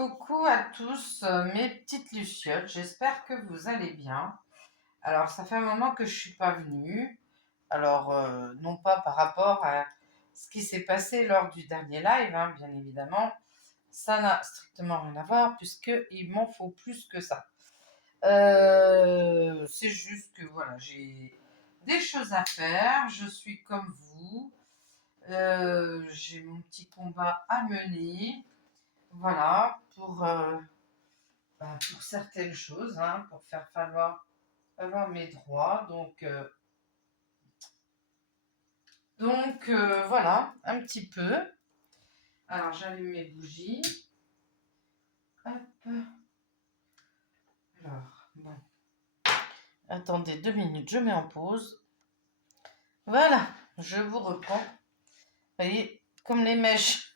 Coucou à tous, mes petites lucioles, j'espère que vous allez bien. Alors, ça fait un moment que je suis pas venue. Alors, non pas par rapport à ce qui s'est passé lors du dernier live, hein, bien évidemment. Ça n'a strictement rien à voir, puisqu'il m'en faut plus que ça. C'est juste que voilà, j'ai des choses à faire, je suis comme vous. J'ai mon petit combat à mener. Voilà, pour certaines choses, hein, pour faire valoir mes droits. Voilà, un petit peu. Alors j'allume mes bougies. Hop. Alors, bon. Attendez 2 minutes, je mets en pause. Voilà, je vous reprends. Vous voyez, comme les mèches.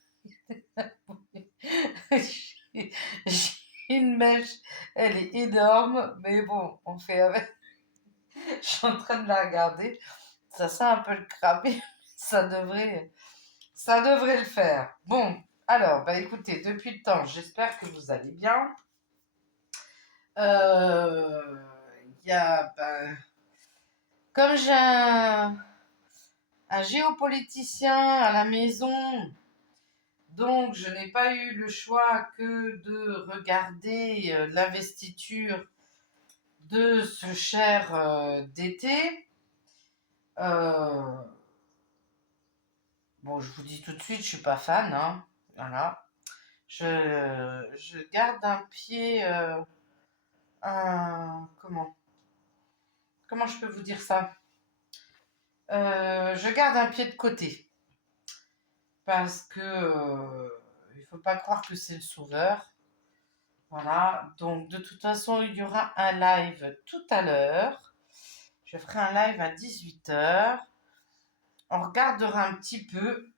J'ai une mèche, elle est énorme, mais bon, on fait avec. Je suis en train de la regarder. Ça sent un peu le crabe. Ça devrait le faire. Bon, alors, écoutez, depuis le temps, j'espère que vous allez bien. Euh, Il y a, comme j'ai un géopoliticien à la maison, donc je n'ai pas eu le choix que de regarder l'investiture de ce cher d'été. Euh, bon, je vous dis tout de suite, je suis pas fan, hein. Voilà. Je garde un pied. Comment je peux vous dire ça? Je garde un pied de côté. Parce que il faut pas croire que c'est le sauveur. Voilà. Donc, de toute façon, il y aura un live tout à l'heure. Je ferai un live à 18h. On regardera un petit peu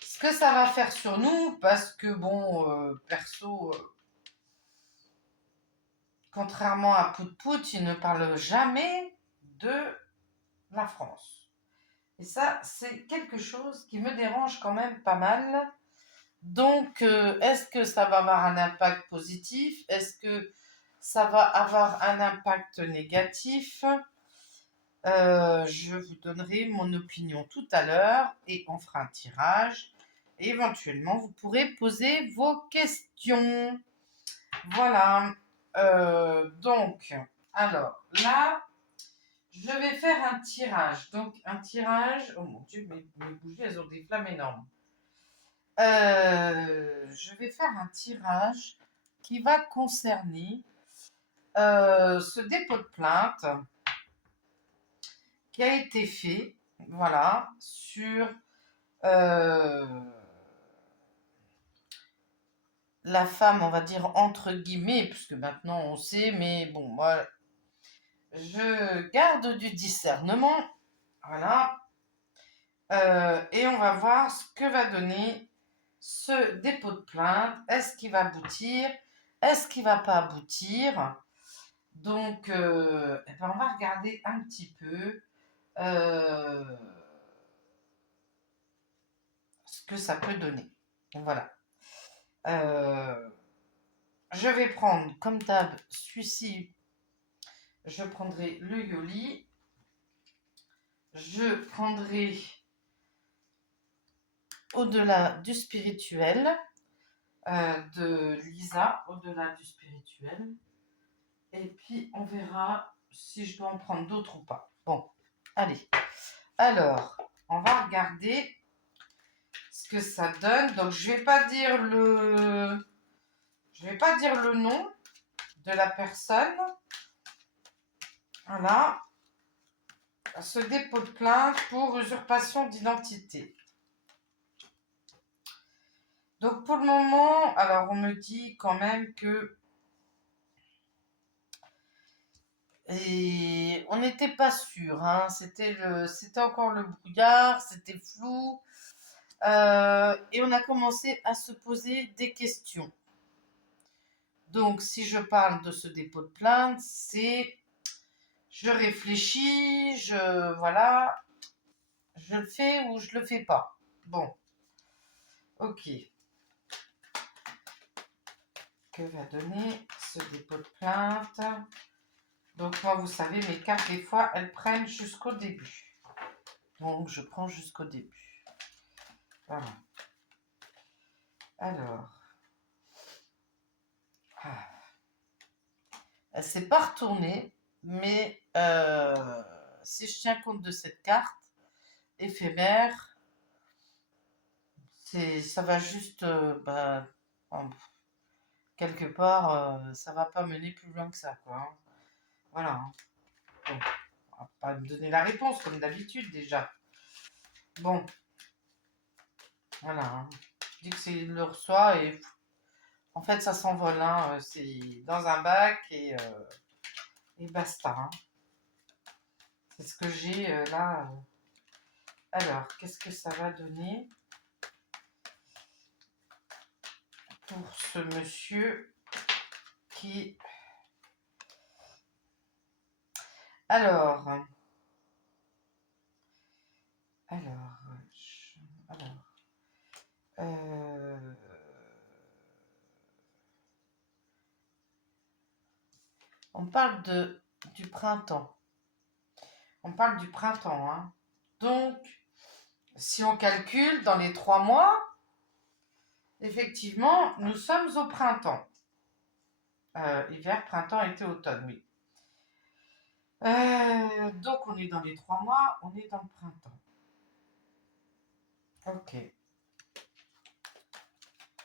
ce que ça va faire sur nous. Parce que, bon, perso. Contrairement à Pout Pout, il ne parle jamais de la France. Et ça, c'est quelque chose qui me dérange quand même pas mal. Donc, est-ce que ça va avoir un impact positif? Est-ce que ça va avoir un impact négatif? Je vous donnerai mon opinion tout à l'heure et on fera un tirage. Et éventuellement, vous pourrez poser vos questions. Voilà. Donc, alors là, je vais faire un tirage. Donc, un tirage. Oh mon Dieu, mes bougies, elles ont des flammes énormes. Je vais faire un tirage qui va concerner ce dépôt de plainte qui a été fait, voilà, sur la femme, on va dire entre guillemets, puisque maintenant on sait, mais bon, moi, je garde du discernement, voilà. Et on va voir ce que va donner ce dépôt de plainte. Est-ce qu'il va aboutir? Est-ce qu'il va pas aboutir? Donc, on va regarder un petit peu ce que ça peut donner. Voilà. Je vais prendre, comme d'hab, celui-ci. Je prendrai le Yoli. Je prendrai Au-delà du spirituel de Lisa, Au-delà du spirituel. Et puis, on verra si je dois en prendre d'autres ou pas. Bon, allez. Alors, on va regarder ce que ça donne. Donc, je vais pas dire le nom de la personne. Voilà. Ce dépôt de plainte pour usurpation d'identité. Donc, pour le moment, alors on me dit quand même que et on n'était pas sûr, hein. C'était encore le brouillard, c'était flou. Et on a commencé à se poser des questions. Donc, si je parle de ce dépôt de plainte, c'est je réfléchis, voilà, je le fais ou je le fais pas. Bon, ok. que va donner ce dépôt de plainte? Donc moi, vous savez, mes cartes, des fois, elles prennent jusqu'au début. Donc, je prends jusqu'au début. Voilà. Alors. Elle ne s'est pas retournée, mais si je tiens compte de cette carte éphémère, ça va juste, quelque part, ça va pas mener plus loin que ça, quoi. Hein. Voilà. Hein. Bon, on va pas me donner la réponse comme d'habitude déjà. Bon, voilà. Hein. Je dis que c'est il le reçoit et en fait ça s'envole. Hein. C'est dans un bac et basta. Hein. C'est ce que j'ai là. Alors, qu'est-ce que ça va donner pour ce monsieur qui... Alors, euh, on parle du printemps. On parle du printemps, hein. Donc, si on calcule dans les 3 mois, effectivement, nous sommes au printemps. Hiver, printemps, été, automne, oui. Donc, on est dans les 3 mois, on est dans le printemps. Ok.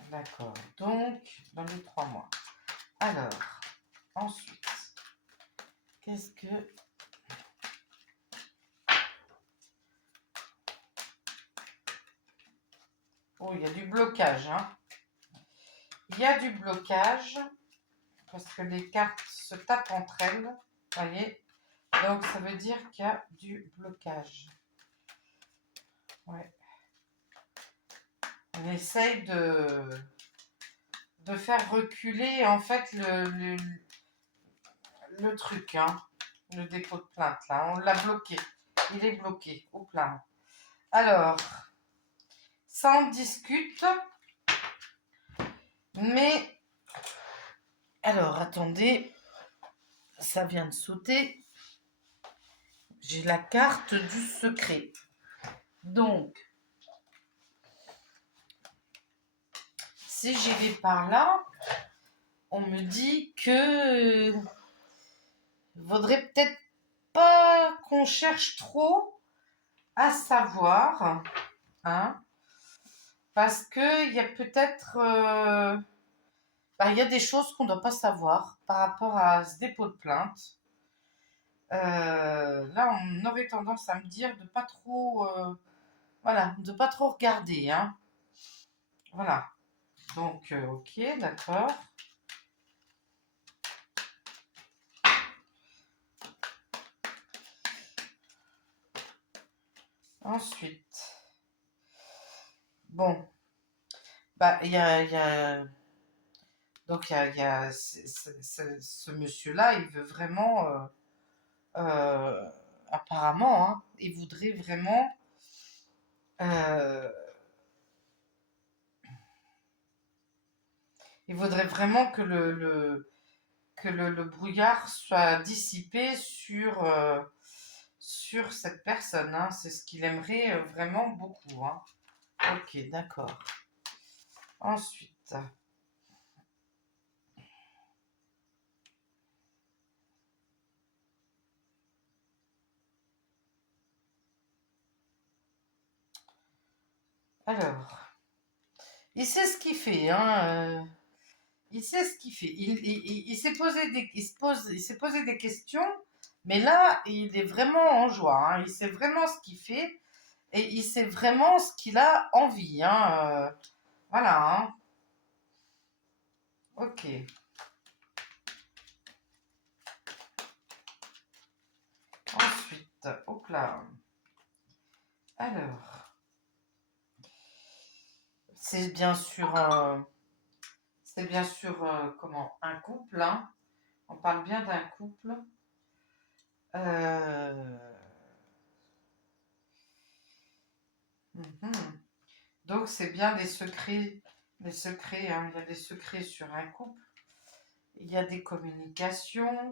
D'accord. Donc, dans les 3 mois. Alors, ensuite, qu'est-ce que... Oh, il y a du blocage, hein. Il y a du blocage, parce que les cartes se tapent entre elles, vous voyez. Donc, ça veut dire qu'il y a du blocage. Ouais. On essaye de faire reculer, en fait, le truc, hein. Le dépôt de plainte, là. On l'a bloqué. Il est bloqué, au plein. Alors, ça en discute. Mais, alors, attendez. Ça vient de sauter. J'ai la carte du secret. Donc, si j'y vais par là, on me dit que vaudrait peut-être pas qu'on cherche trop à savoir, hein, parce que il y a peut-être, il y a des choses qu'on ne doit pas savoir par rapport à ce dépôt de plainte. Là, on aurait tendance à me dire de pas trop, voilà, de pas trop regarder, hein. Voilà. Donc, ok, d'accord. Ensuite, bon, donc il y a ce monsieur-là, il veut vraiment, apparemment, hein, il voudrait vraiment, euh, que le brouillard soit dissipé sur cette personne. Hein. C'est ce qu'il aimerait vraiment beaucoup. Hein. Ok, d'accord. Ensuite, alors, il sait ce qu'il fait. Hein, il sait ce qu'il fait. Il s'est posé il s'est posé des questions, mais là, il est vraiment en joie. Hein. Il sait vraiment ce qu'il fait et il sait vraiment ce qu'il a envie. Hein. Voilà. Hein. Ok. Ensuite, hop là. Alors, c'est bien sûr, comment, un couple. Hein. On parle bien d'un couple. Euh, mhm. Donc, c'est bien des secrets. Des secrets, hein. Il y a des secrets sur un couple. Il y a des communications.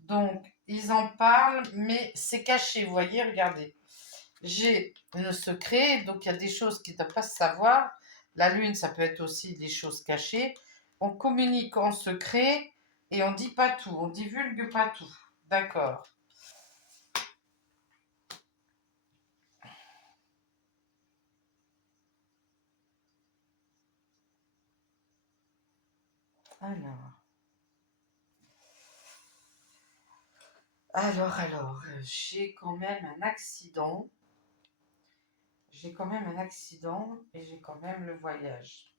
Donc, ils en parlent, mais c'est caché. Vous voyez, regardez. J'ai le secret, donc il y a des choses qui ne doivent pas se savoir. La lune, ça peut être aussi des choses cachées. On communique en secret et on dit pas tout, on divulgue pas tout. D'accord. Alors, j'ai quand même un accident. J'ai quand même un accident et j'ai quand même le voyage.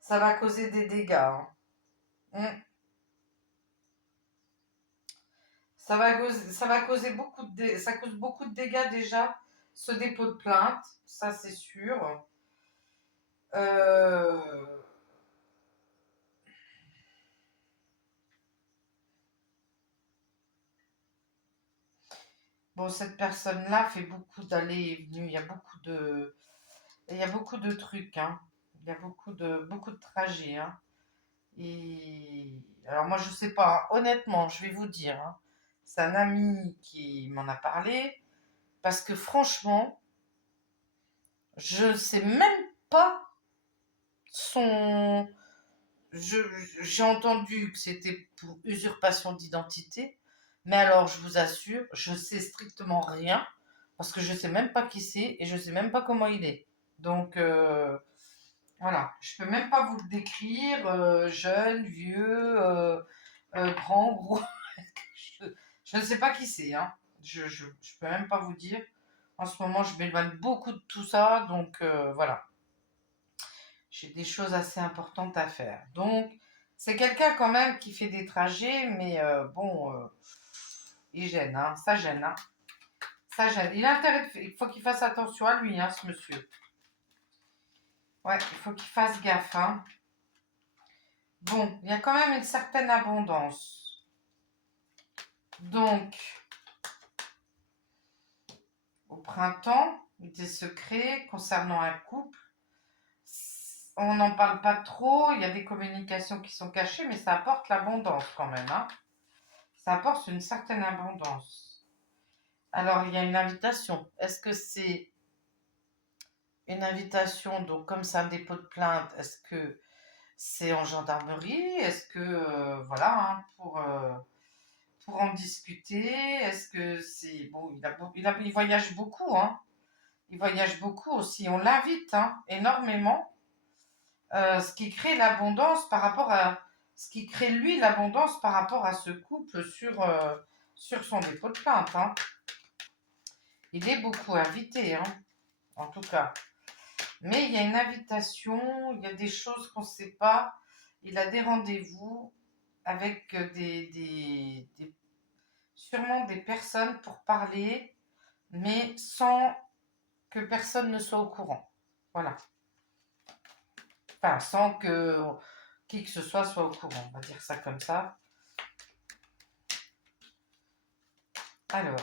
Ça va causer des dégâts, hein. Ça va causer ça cause beaucoup de dégâts déjà, ce dépôt de plainte, ça c'est sûr. Euh, Bon, cette personne-là fait beaucoup d'allées et venues, il y a beaucoup de trucs, hein. Il y a beaucoup de trajets, hein. Et alors moi je sais pas, hein. Honnêtement, je vais vous dire, hein. C'est un ami qui m'en a parlé, parce que franchement, je ne sais même pas son. J'ai entendu que c'était pour usurpation d'identité, mais alors je vous assure, je sais strictement rien, parce que je sais même pas qui c'est et je sais même pas comment il est. Donc voilà, je peux même pas vous le décrire, jeune, vieux, grand, gros. je, je ne sais pas qui c'est, hein. Je peux même pas vous dire. En ce moment, je m'éloigne beaucoup de tout ça, donc voilà. J'ai des choses assez importantes à faire. Donc, c'est quelqu'un quand même qui fait des trajets, mais bon, il gêne, hein, ça gêne, hein, ça gêne. Il faut qu'il fasse attention à lui, hein, ce monsieur. Ouais, il faut qu'il fasse gaffe, hein. Bon, il y a quand même une certaine abondance. Donc, au printemps, des secrets concernant un couple. On n'en parle pas trop, il y a des communications qui sont cachées, mais ça apporte l'abondance quand même, hein. Ça apporte une certaine abondance. Alors, il y a une invitation. Est-ce que c'est une invitation, donc comme c'est un dépôt de plainte, est-ce que c'est en gendarmerie? Est-ce que, voilà, hein, pour en discuter? Est-ce que c'est... Bon, il voyage beaucoup, hein. Il voyage beaucoup aussi. On l'invite, hein, énormément. Ce qui crée l'abondance par rapport à... Ce qui crée, lui, l'abondance par rapport à ce couple sur son dépôt de plainte, hein. Il est beaucoup invité, hein, en tout cas. Mais il y a une invitation, il y a des choses qu'on ne sait pas. Il a des rendez-vous avec sûrement des personnes pour parler, mais sans que personne ne soit au courant. Voilà. Enfin, sans que qui que ce soit au courant, on va dire ça comme ça. Alors,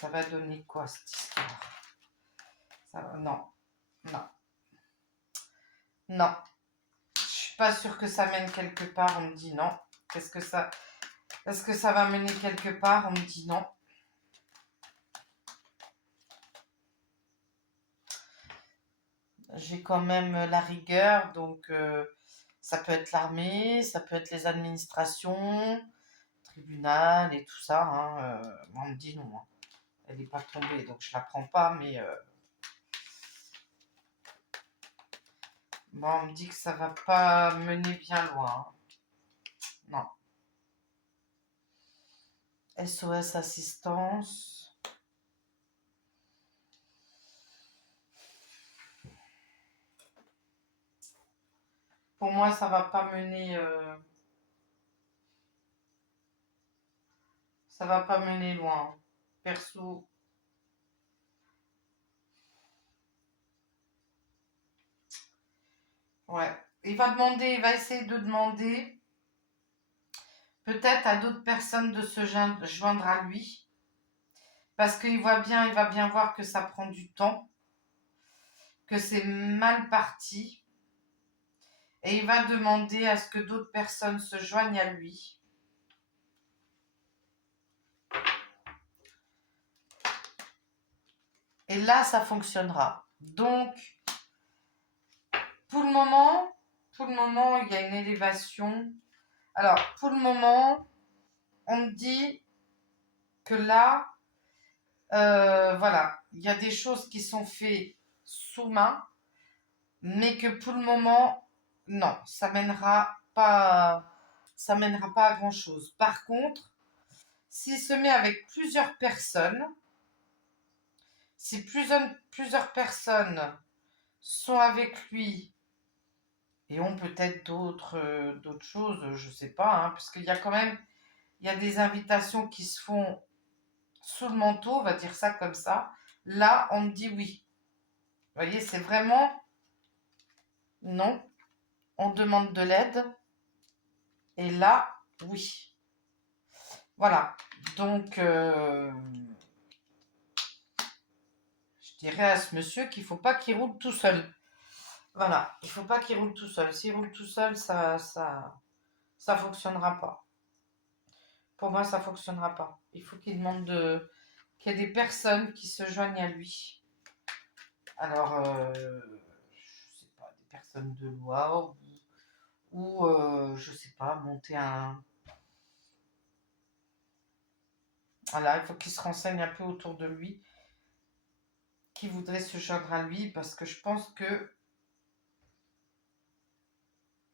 ça va donner quoi cette histoire? Non, non, non. Je suis pas sûre que ça mène quelque part. On me dit non. Est-ce que ça va mener quelque part? On me dit non. J'ai quand même la rigueur, donc ça peut être l'armée, ça peut être les administrations, tribunal et tout ça, hein. Moi, on me dit non, hein. Elle n'est pas tombée, donc je la prends pas, mais moi, on me dit que ça va pas mener bien loin, hein. Non. SOS assistance. Pour moi, ça va pas mener. Ça va pas mener loin. Perso. Ouais. Il va essayer de demander peut-être à d'autres personnes de se joindre à lui. Parce qu'il il va bien voir que ça prend du temps, que c'est mal parti. Et il va demander à ce que d'autres personnes se joignent à lui. Et là, ça fonctionnera. Donc, pour le moment, il y a une élévation. Alors, pour le moment, on me dit que là, voilà, il y a des choses qui sont faites sous main, mais que pour le moment, non, ça mènera pas à grand chose. Par contre, s'il se met avec plusieurs personnes, si plusieurs personnes sont avec lui et ont peut-être d'autres choses, je sais pas, hein, parce qu'il y a quand même, il y a des invitations qui se font sous le manteau, on va dire ça comme ça. Là, on me dit oui. Vous voyez, c'est vraiment non. On demande de l'aide. Et là, oui. Voilà. Donc, je dirais à ce monsieur qu'il ne faut pas qu'il roule tout seul. Voilà. Il ne faut pas qu'il roule tout seul. S'il roule tout seul, ça fonctionnera pas. Pour moi, ça fonctionnera pas. Il faut qu'il demande qu'il y ait des personnes qui se joignent à lui. Alors, je sais pas, des personnes de loi ou je sais pas, monter un. Voilà, il faut qu'il se renseigne un peu autour de lui, qui voudrait se joindre à lui, parce que je pense que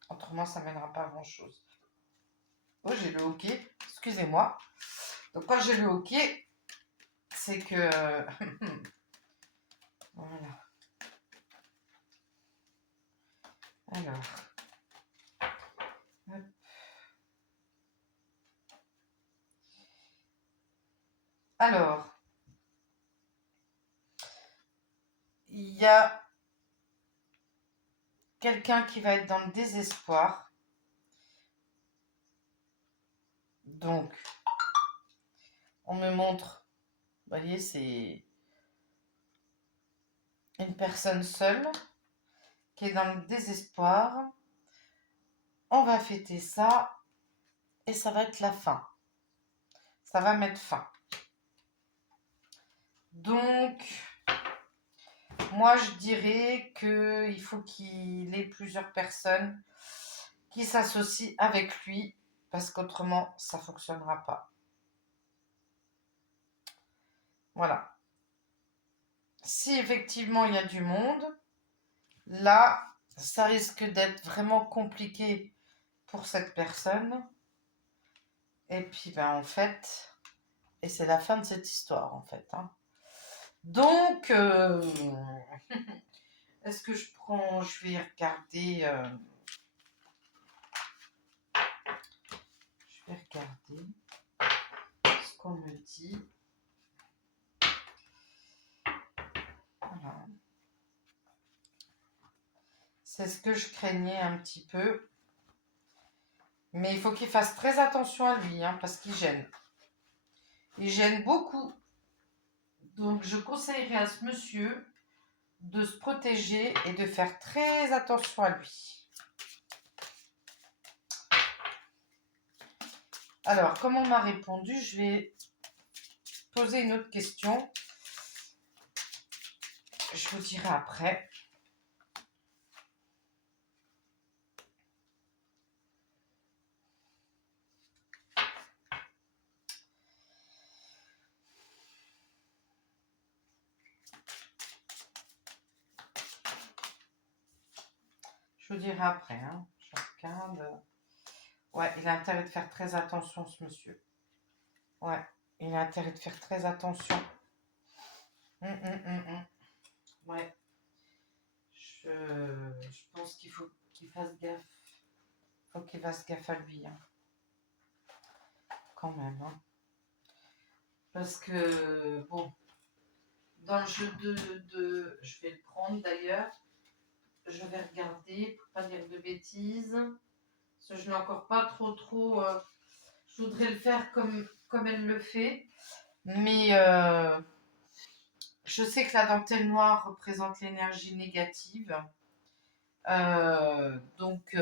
autrement ça mènera pas à grand chose. Oh, j'ai le OK, excusez-moi. Donc quand j'ai le OK, c'est que voilà. Alors, hop. Alors, il y a quelqu'un qui va être dans le désespoir. Donc, on me montre, vous voyez, c'est une personne seule qui est dans le désespoir. On va fêter ça et ça va être la fin. Ça va mettre fin. Donc, moi, je dirais qu'il faut qu'il ait plusieurs personnes qui s'associent avec lui, parce qu'autrement, ça ne fonctionnera pas. Voilà. Si effectivement il y a du monde, là, ça risque d'être vraiment compliqué pour cette personne. Et puis, ben, en fait, et c'est la fin de cette histoire, en fait. Hein. Donc, est-ce que je vais regarder. Je vais regarder ce qu'on me dit. Voilà. C'est ce que je craignais un petit peu. Mais il faut qu'il fasse très attention à lui, hein, parce qu'il gêne. Il gêne beaucoup. Donc, je conseillerais à ce monsieur de se protéger et de faire très attention à lui. Alors, comme on m'a répondu, je vais poser une autre question. Je vous dirai après. Je vous dirai après. Hein. Je regarde. Ouais, il a intérêt de faire très attention, ce monsieur. Ouais, il a intérêt de faire très attention. Ouais. Je pense qu'il faut qu'il fasse gaffe. Il faut qu'il fasse gaffe à lui. Hein. Quand même. Hein. Parce que, bon, dans le jeu de je vais le prendre d'ailleurs. Je vais regarder pour pas dire de bêtises. Parce que je n'ai encore pas trop. Je voudrais le faire comme elle le fait. Mais je sais que la dentelle noire représente l'énergie négative. Donc,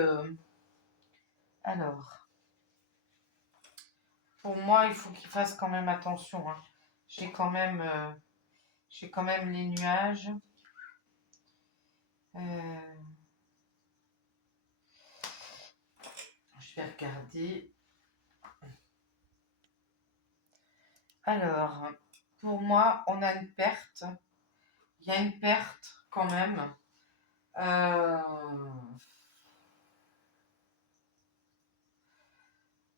alors, pour moi, il faut qu'il fasse quand même attention, hein. J'ai quand même, j'ai quand même les nuages. Je vais regarder. Alors, pour moi, on a une perte. Il y a une perte quand même.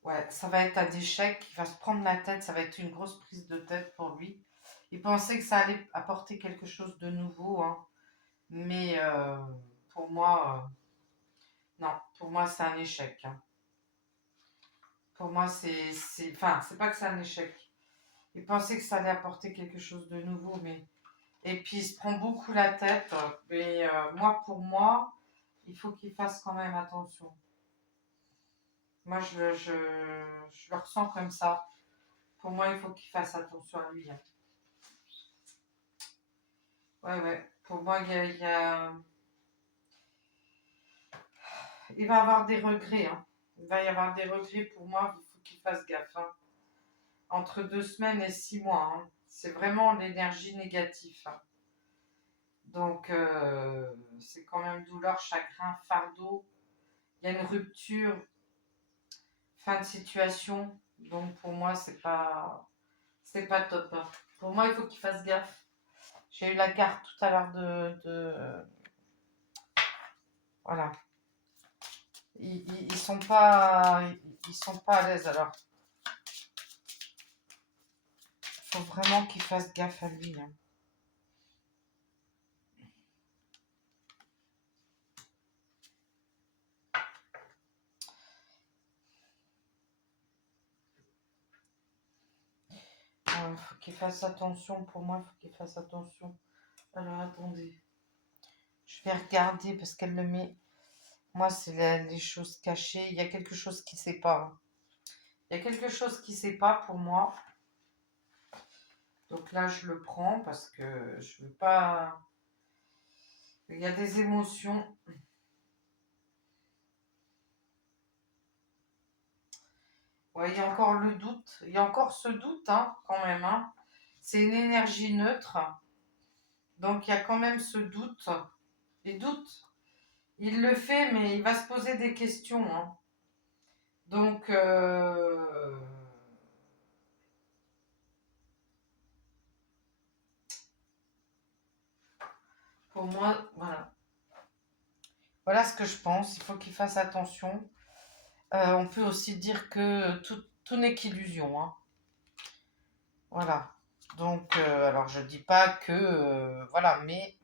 Ouais, ça va être un échec. Il va se prendre la tête. Ça va être une grosse prise de tête pour lui. Il pensait que ça allait apporter quelque chose de nouveau, hein. Mais pour moi, non. Pour moi, c'est un échec, hein. Pour moi, enfin, c'est pas que c'est un échec. Il pensait que ça allait apporter quelque chose de nouveau, mais et puis il se prend beaucoup la tête. Mais pour moi, il faut qu'il fasse quand même attention. Moi, je le ressens comme ça. Pour moi, il faut qu'il fasse attention à lui, hein. Ouais, ouais. Pour moi, il va avoir des regrets, hein. Il va y avoir des regrets pour moi. Il faut qu'il fasse gaffe, hein. Entre 2 semaines et 6 mois, hein. C'est vraiment l'énergie négative, hein. Donc, c'est quand même douleur, chagrin, fardeau. Il y a une rupture, fin de situation. Donc, pour moi, c'est pas top, hein. Pour moi, il faut qu'il fasse gaffe. J'ai eu la carte tout à l'heure voilà. Ils sont pas, ils sont pas à l'aise. Alors, il faut vraiment qu'il fasse gaffe à lui, hein. Il faut qu'il fasse attention. Pour moi, il faut qu'il fasse attention. Alors, attendez. Je vais regarder parce qu'elle le met. Moi, c'est les choses cachées. Il y a quelque chose qui ne sait pas, hein. Il y a quelque chose qui ne sait pas pour moi. Donc là, je le prends parce que je veux pas. Il y a des émotions. Ouais, il y a encore le doute. Il y a encore ce doute, hein, quand même, hein. C'est une énergie neutre. Donc il y a quand même ce doute. Il doute. Il le fait, mais il va se poser des questions, hein. Donc, pour moi, voilà. Voilà ce que je pense. Il faut qu'il fasse attention. On peut aussi dire que tout n'est qu'illusion, hein. Voilà. Donc, alors je dis pas que, voilà, mais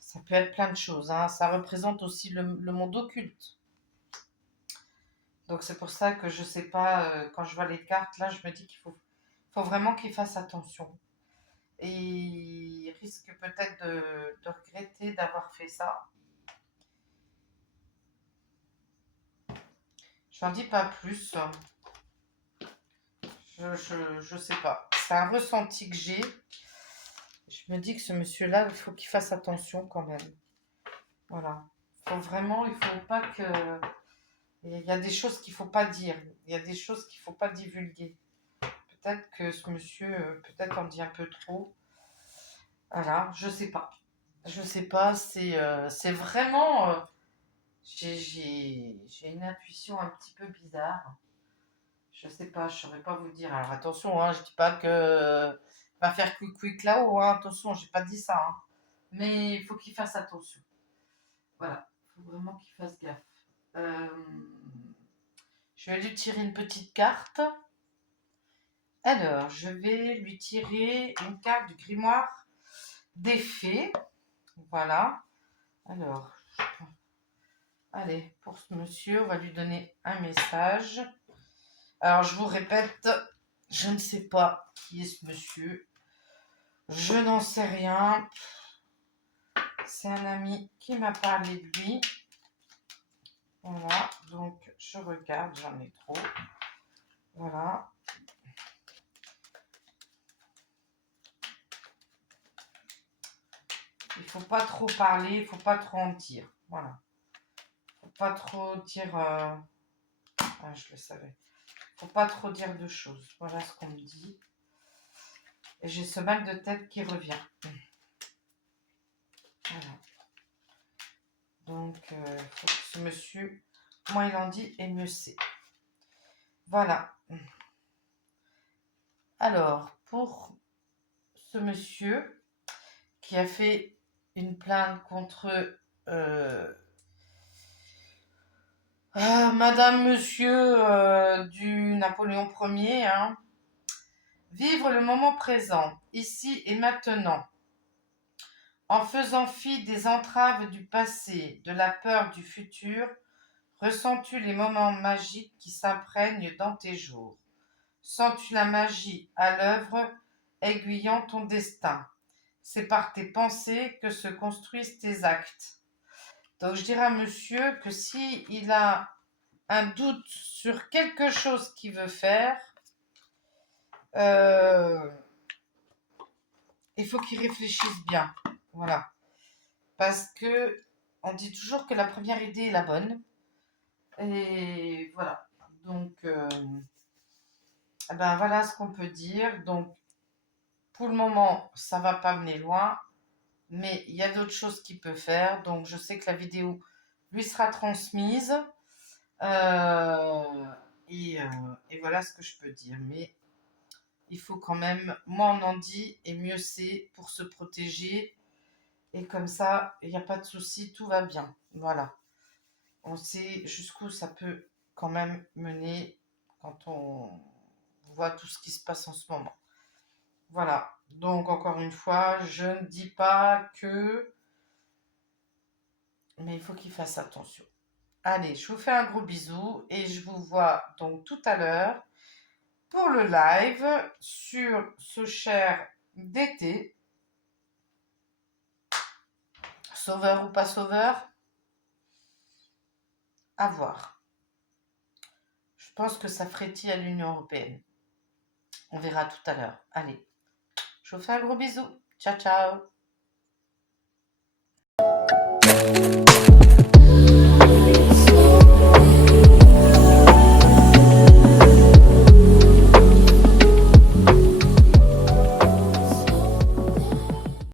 ça peut être plein de choses, hein. Ça représente aussi le monde occulte. Donc c'est pour ça que je sais pas, quand je vois les cartes, là, je me dis faut vraiment qu'il fasse attention. Et il risque peut-être de regretter d'avoir fait ça. Je n'en dis pas plus. Je sais pas. C'est un ressenti que j'ai. Je me dis que ce monsieur-là, il faut qu'il fasse attention quand même. Voilà. Il faut pas que. Il y a des choses qu'il faut pas dire. Il y a des choses qu'il faut pas divulguer. Peut-être que ce monsieur, peut-être en dit un peu trop. Voilà, je sais pas. Je sais pas, c'est vraiment. J'ai une intuition un petit peu bizarre. Je sais pas, je saurais pas vous dire. Alors attention, hein, je dis pas que va faire quick quick là-haut, hein. Attention, j'ai pas dit ça, hein. Mais il faut qu'il fasse attention. Voilà, il faut vraiment qu'il fasse gaffe. Euh, je vais lui tirer une petite carte. Alors, je vais lui tirer une carte du grimoire des fées. Voilà. Alors, allez, pour ce monsieur, on va lui donner un message. Alors, je vous répète, je ne sais pas qui est ce monsieur. Je n'en sais rien. C'est un ami qui m'a parlé de lui. Voilà, donc je regarde, j'en ai trop. Voilà. faut pas trop parler, il faut pas trop en dire. Voilà. Faut pas trop dire... Ah, je le savais. Faut pas trop dire de choses. Voilà ce qu'on me dit. Et j'ai ce mal de tête qui revient. Voilà. Donc, faut que ce monsieur, moins il en dit et mieux c'est. Voilà. Alors, pour ce monsieur qui a fait une plainte contre Madame, Monsieur du Napoléon Ier, hein. Vivre le moment présent, ici et maintenant, en faisant fi des entraves du passé, de la peur du futur, ressens-tu les moments magiques qui s'imprègnent dans tes jours? Sens-tu la magie à l'œuvre aiguillant ton destin? C'est par tes pensées que se construisent tes actes. Donc je dirais à monsieur que si il a un doute sur quelque chose qu'il veut faire, euh, il faut qu'il réfléchisse bien. Voilà. Parce que on dit toujours que la première idée est la bonne. Et voilà. Donc, ben voilà ce qu'on peut dire. Donc, pour le moment, ça va pas mener loin. Mais il y a d'autres choses qu'il peut faire. Donc, je sais que la vidéo lui sera transmise. Euh, et voilà ce que je peux dire. Mais il faut quand même, moins on en dit, et mieux c'est pour se protéger. Et comme ça, il n'y a pas de souci, tout va bien. Voilà. On sait jusqu'où ça peut quand même mener quand on voit tout ce qui se passe en ce moment. Voilà. Donc, encore une fois, je ne dis pas que... Mais il faut qu'il fasse attention. Allez, je vous fais un gros bisou et je vous vois donc tout à l'heure pour le live sur ce cher d'été. Sauveur ou pas sauveur, à voir. Je pense que ça frétille à l'Union européenne. On verra tout à l'heure. Allez, je vous fais un gros bisou. Ciao, ciao.